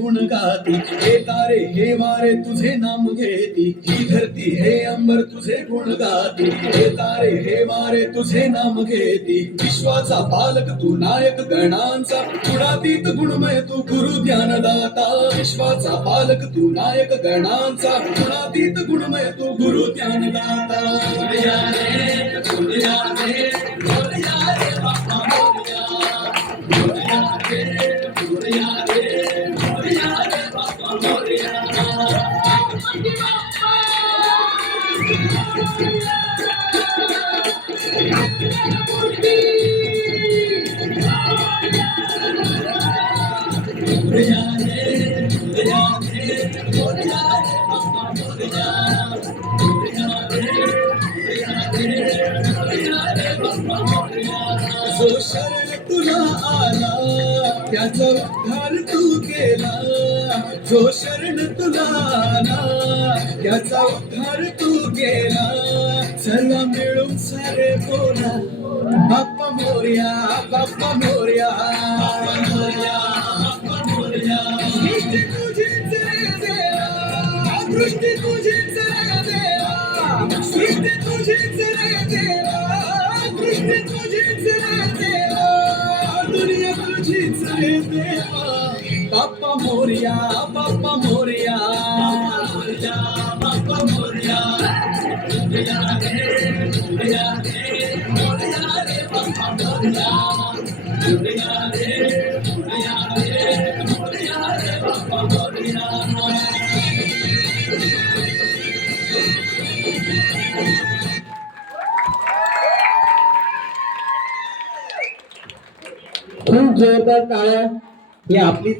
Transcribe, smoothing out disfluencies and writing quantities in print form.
गुण गाती, हे तारे हे वारे तुझे नाम घेती, ही धरती हे अंबर तुझे गुण गाती, हे तारे हे वारे तुझे नाम घेती. विश्वाचा पालक तू नायक गणांचा, गुणातीत गुणमय तू गुरु ज्ञानदाता. विश्वाचा पालक तू नायक गणांचा, गुणातीत गुणमय तू गुरु ज्ञानदाता. मोरया रे मोरया रे मोरया रे बाप्पा मोरया. मोरया रे मोरया रे मोरया रे बाप्पा मोरया. मोरया रे मोरया रे मोरया रे बाप्पा मोरया. मोरया रे मोरया रे मोरया रे बाप्पा मोरया. जो शरण तुला आला त्याचा उद्धार तू केला, जो शरण तुला आला त्याचा उद्धार तू केला. चला मिळून सारे बोला बाप्पा मोरया बाप्पा मोरया. बाप्पा मोरया बाप्पा मोरया. सृष्टी तुझीच रे देवा, सृष्टी तुझीच रे देवा, सृष्टी तुझीच रे देवा, सृष्टी तुझीच रे देवा, दुनिया तुझीच रे देवा. बाप्पा मोरया बाप्पा मोरया. बाप्पा मोरया मोरया रे मोरया रे मोरया रे बाप्पा मोरया. मोरया रे मोरया रे मोरया रे बाप्पा मोरया. खूप जोरदार टाळ्या. ही आपली